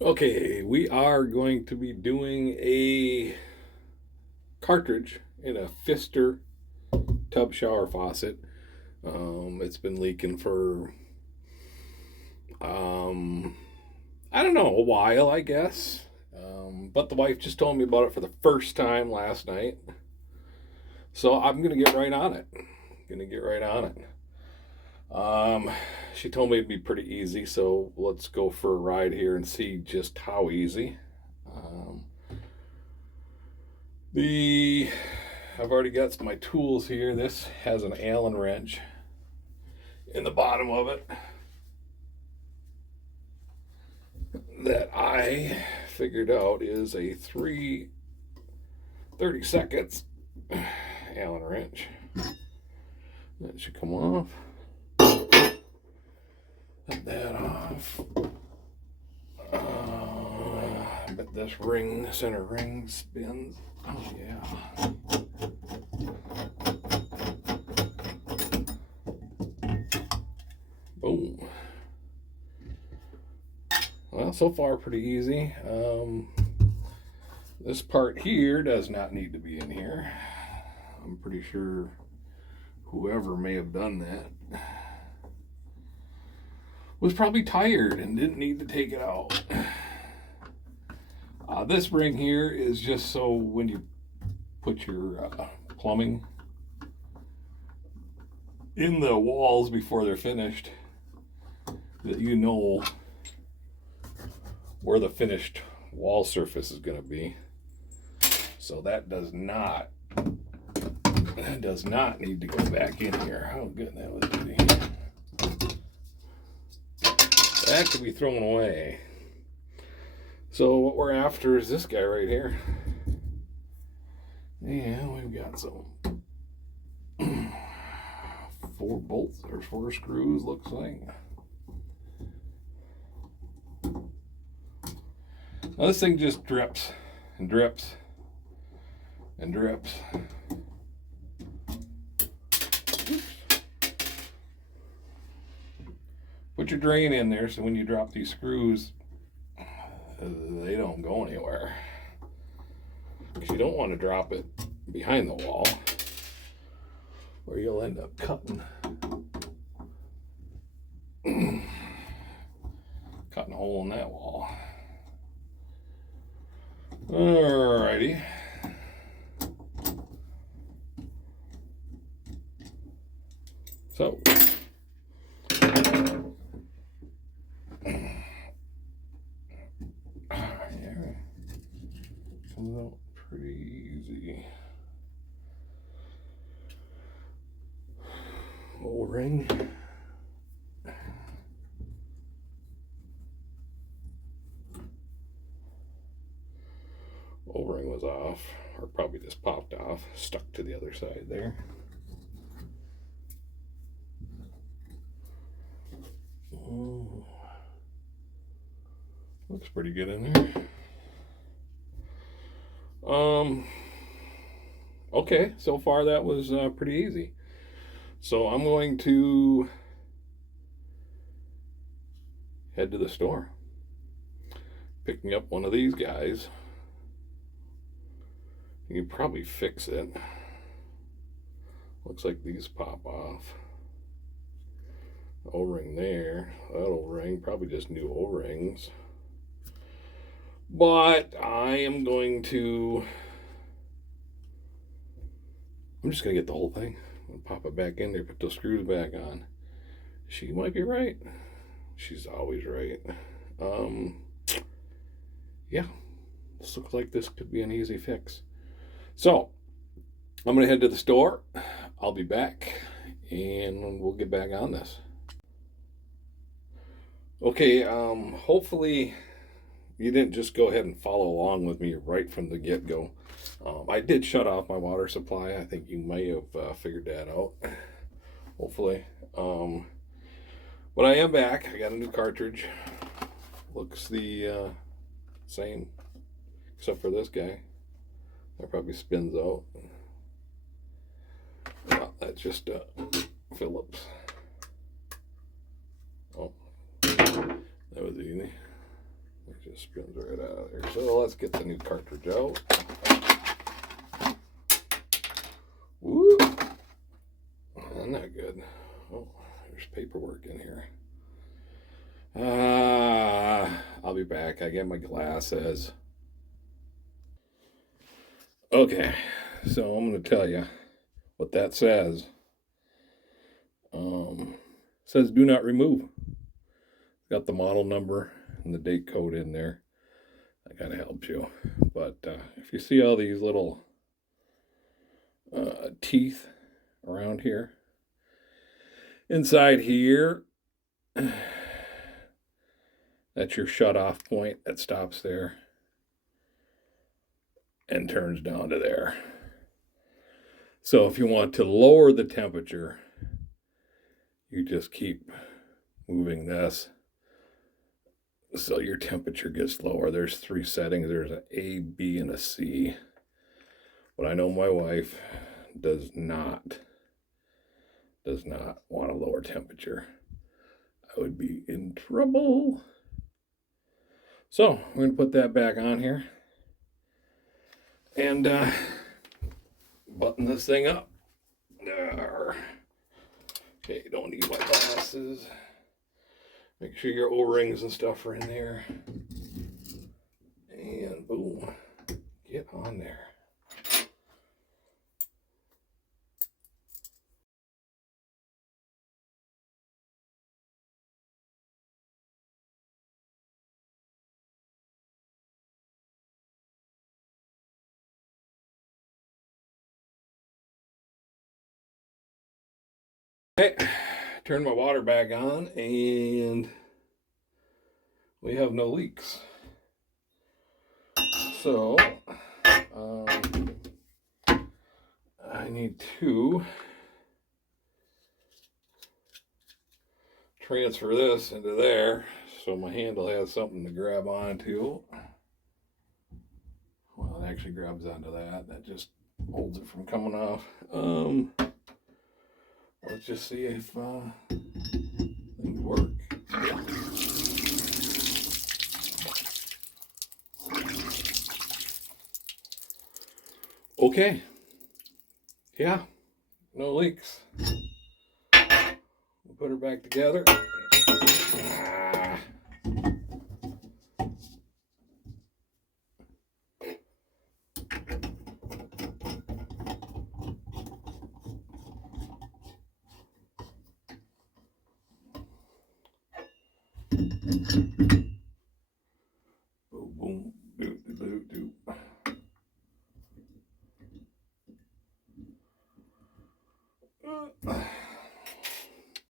Okay, we are going to be doing a cartridge in a Pfister tub shower faucet. It's been leaking for, um, I don't know, a while, I guess. But the wife just told me about it for the first time last night. So I'm going to get right on it. Going to get right on it. Um, she told me it'd be pretty easy, so let's go for a ride here and see just how easy. Um, The I've already got my tools here. This has an Allen wrench in the bottom of it that I figured out is a 3/32 Allen wrench. That should come off. Put that off. I bet this center ring spins. Oh yeah. Boom. Well, so far pretty easy. This part here does not need to be in here. I'm pretty sure whoever may have done that was probably tired and didn't need to take it out. This ring here is just so when you put your plumbing in the walls before they're finished, that you know where the finished wall surface is going to be. So that does not need to go back in here. Oh good, that was easy. That could be thrown away. So what we're after is this guy right here. Yeah, we've got some 4 bolts or 4 screws, looks like. Now this thing just drips and drips and drips. Oops. Put your drain in there so when you drop these screws, they don't go anywhere. Because you don't want to drop it behind the wall, or you'll end up cutting a hole in that wall. Alrighty. So yeah, comes out pretty easy. O-ring. O-ring was off, or probably just popped off, stuck to the other side there. Oh, looks pretty good in there. Okay, so far that was pretty easy. So I'm going to head to the store, picking up one of these guys. You can probably fix it. Looks like these pop off. O-ring there. That O-ring, probably just new O-rings. But I am going to, I'm just going to get the whole thing. I'm going to pop it back in there, put those screws back on. She might be right. She's always right. Yeah, this looks like this could be an easy fix. So, I'm going to head to the store. I'll be back, and we'll get back on this. Okay, hopefully you didn't just go ahead and follow along with me right from the get-go. I did shut off my water supply. I think you may have figured that out, hopefully. But I am back. I got a new cartridge. Looks the same, except for this guy. That probably spins out. Well, that's just Phillips. Oh, that was easy. It just spins right out of there. So let's get the new cartridge out. Woo! Not good. Oh, there's paperwork in here. I'll be back. I get my glasses. Okay, so I'm going to tell you what that says. Says do not remove. Got the model number and the date code in there. That kind of helps you. But if you see all these little teeth around here, inside here, that's your shut-off point that stops there and turns down to there. So if you want to lower the temperature, you just keep moving this so your temperature gets lower. There's 3 settings. There's an A, B, and a C. But I know my wife does not want a lower temperature. I would be in trouble. So we're going to put that back on here and button this thing up. Okay, don't need my glasses. Make sure your O-rings and stuff are in there. And boom, get on there. Okay, turn my water back on and we have no leaks. So I need to transfer this into there so my handle has something to grab onto. Well, it actually grabs onto that. That just holds it from coming off. Let's just see if things work. Okay. Yeah, no leaks. We'll put her back together. Boom, boom, doo, doo, doo.